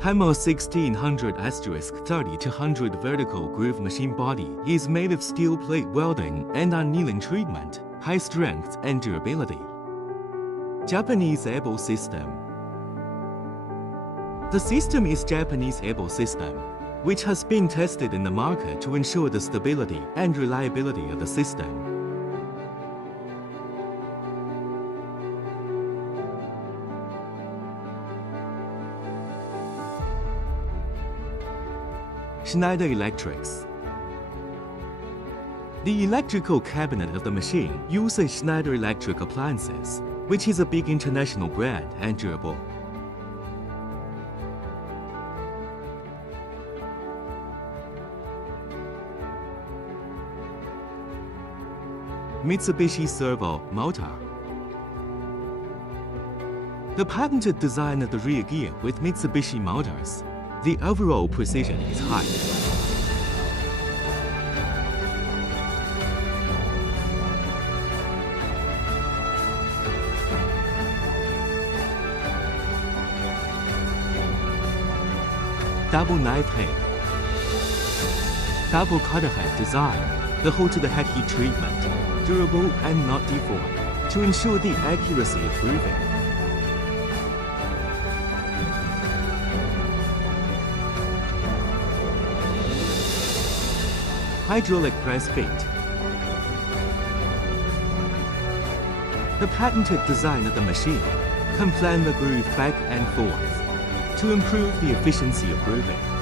HANMO 1600*30-100 vertical groove machine body is made of steel plate welding and annealing treatment, high strength and durability. Japanese Abel system. The system is Japanese Abel system, which has been tested in the market to ensure the stability and reliability of the system. Schneider Electrics. The electrical cabinet of the machine uses Schneider electric appliances, which is a big international brand and durable. Mitsubishi servo motor. The patented design of the rear gear with Mitsubishi motors. The overall precision is high. Double knife head. Double cutterhead design. The hole to the head heat treatment. Durable and not deformed. To ensure the accuracy of grooving. Hydraulic press fit. The patented design of the machine can plan the groove back and forth to improve the efficiency of grooving.